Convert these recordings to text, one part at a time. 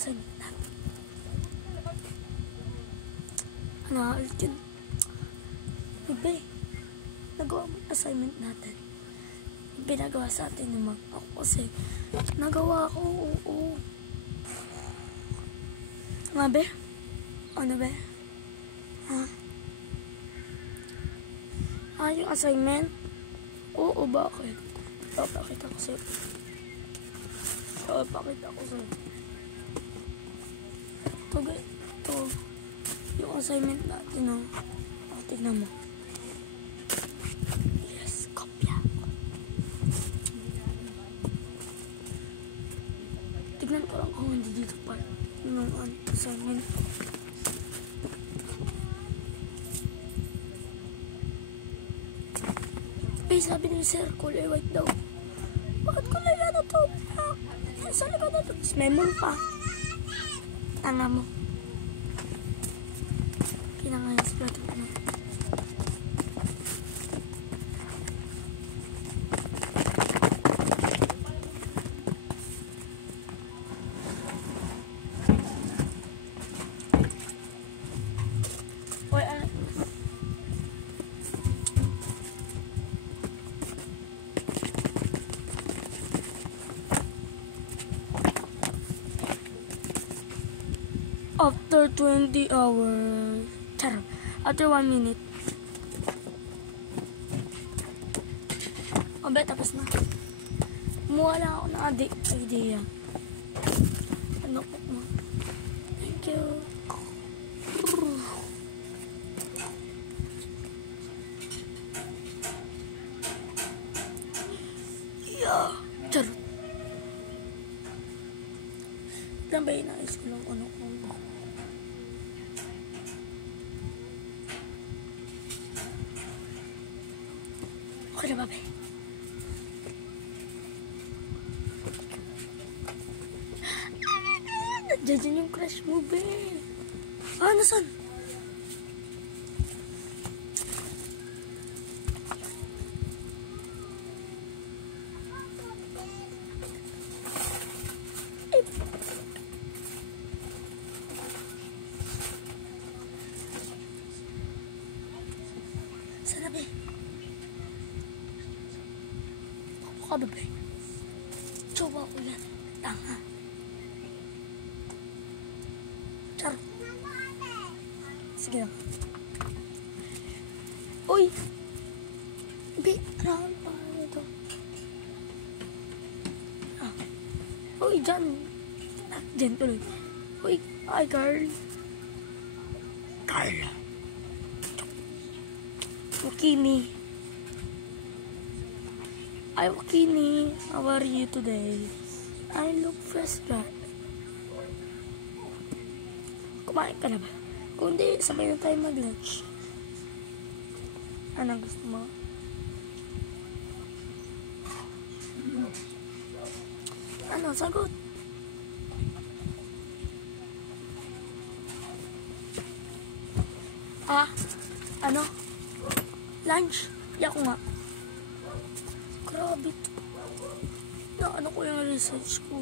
assignment natin. Ano ulit yun? Ibe, nagawa mo assignment natin. Pinagawa sa atin naman. Ako kasi, nagawa ko, oo. Nga be? Ano be? Ha? Yung assignment? Oo, bakit? Pakita ko sa'yo. Pakita ko sa'yo. Ito. Yung assignment natin, no? Tignan mo. Yes, kopya. Tignan ko lang kung hindi dito pa. Yung assignment. Sabi ni Sir, kulay white daw. Bakit kulay ano to? Sa likod na to. Memo pa. Tanga mo. Kinangayas pa ito. After 20 hours. Charot. After 1 minute. Bet, tapos na. Kumuha lang ako ng idea. Ano po mo? Thank you. Yeah. Charot. Tambay na is ko lang ano ko. Okay na ba, be? Nandiyan yung crush mo, be. Nasan? Sana, be? Ka ba, be? Tsawa ko yan. Tanga. Char. Sige lang. Uy! Be, ano pa ito? Uy, dyan. Dyan tuloy. Uy, hi, Carl. Carl. Wakini. Hi, Wakini. How are you today? I look fresh, right? Kumain ka na ba? Kung hindi, sabay na tayo mag-lunch. Anong gusto mo? Ano? Sagot. Ano? Lunch? Yak ko nga. Grabe. Ano ko yung research ko.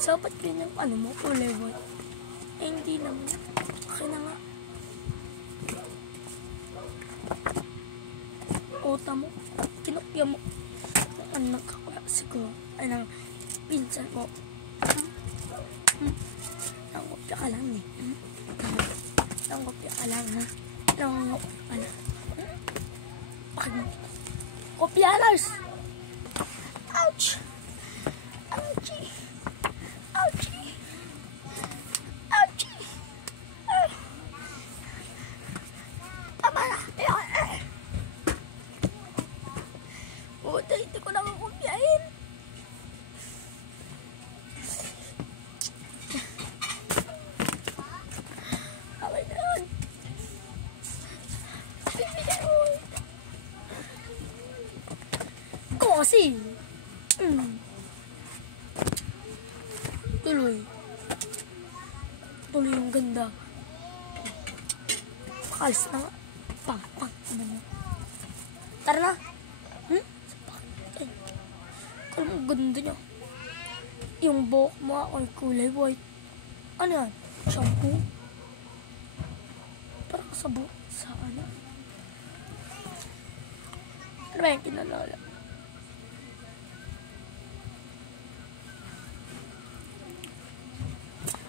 Sapat ganyan, ano mo, kulay white. Hindi naman. Okay na nga. Ota mo. Kinukya mo. Anak ako. Siguro. Anong pinsan mo. Nangopya ka lang eh. Nangopya ka lang ha. Nangopya ka lang. Bakit mo? Kopyalas! Ouch! Ouchie! Ouchie! Ouchie! Tama na! Puta, hindi ko naman kopyahin. Away na yun. Bibigay mo. Kasi tuloy yung ganda. Pakalis na nga. Pang tara na. Kung ang ganda niya. Yung buhok mo ay kulay white. Ano yan? Shampoo? Parang sa ano? Ano ba yung kinalala?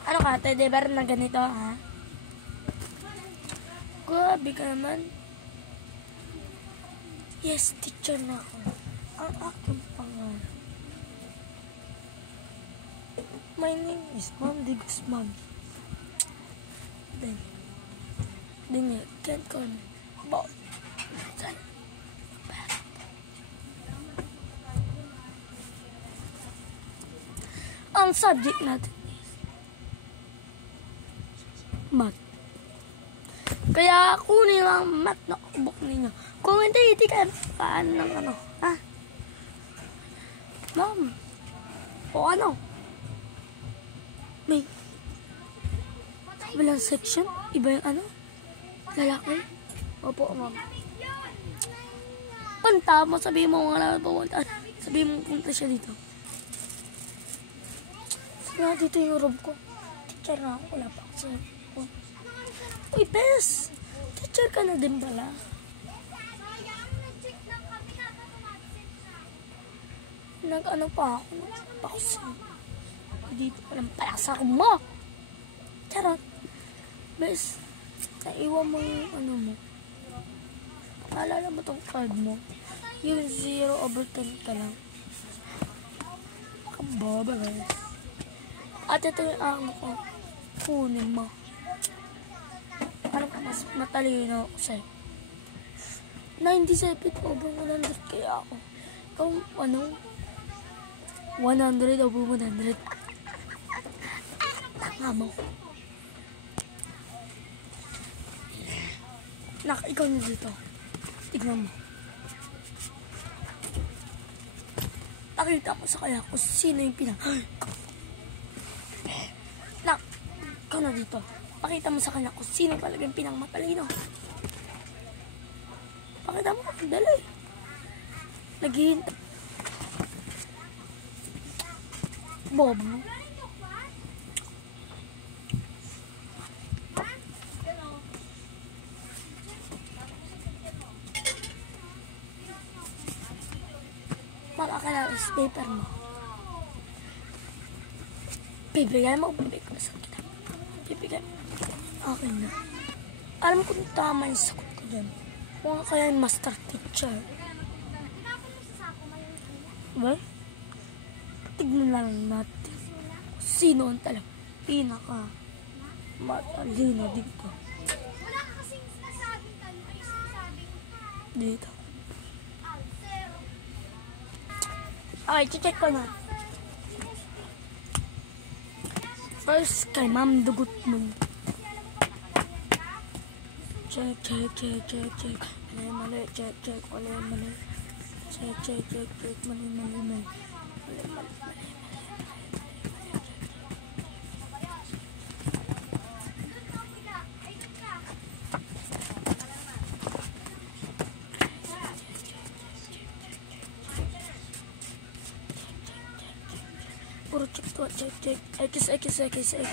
Ano ka? Teddy bear na ganito, ha? Grabe ka naman. Yes, teacher na ako. Ang aking pangalan. My name is Ma'am de Guzman. Then you can't call me Bob. Ang subject natin is math. Kaya kunin lang math na book ninyo. Kung hindi kayo paano ng ano, ha? Ma'am, o ano? May bilang section? Iba yung ano? Lalaki? Opo, ma'am. Punta mo, sabihin mo nga na pumunta. Sabihin mo punta siya dito. Sana dito yung room ko. Teacher na ako, wala pa ako sa phone. Uy, Bes! Teacher ka na din pala. Nag-ano pa ako? Nag-boxing. Dito pa lang pala sa room mo. Charot. Bes, naiwan mo yung ano mo. Naalala mo tong card mo. Yung 0/10 ka lang. Kababa, guys. At ito yung ano ko. Kunin mo. Alam ka, mas matalino ako sa'yo. 97/100 kaya ako. Ikaw, ano? 100/100. Tanga mo. Nak, ikaw na dito. Tignan mo. Pakita mo sa kanya kung sino yung Nak, ikaw na dito. Pakita mo sa kanya kung sino talagang pinangmatalino. Pakita mo, dali. Naghihintay. Bob. Makakala is paper mo. Bibigay mo sa kita. Bibigay mo. Okay na. Alam ko kung tama yung sagot ko dyan. Kung kaya yung master teacher. Ba? Tignan lang natin. Sino ang talagang pinaka matalino dito. Wala ka kasing sinasabing tanong ay sinasabing Dito. answer. Okay, check ko na. First, kay Ma'am Dugot mo. Check. Mali. Check. Mali. Check. Mali. Puro check to, check. X. Check. Check.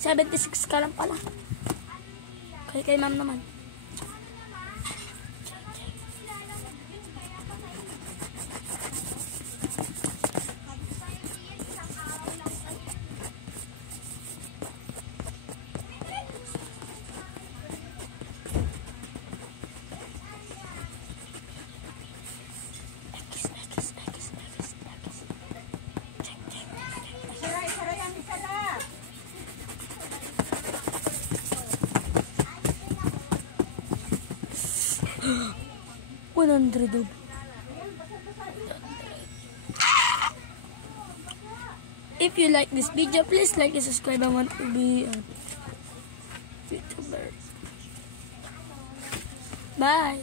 76 ka lang pala. Kay ma'am naman. $100. If you like this video, please like and subscribe. I want to be a YouTuber. Bye.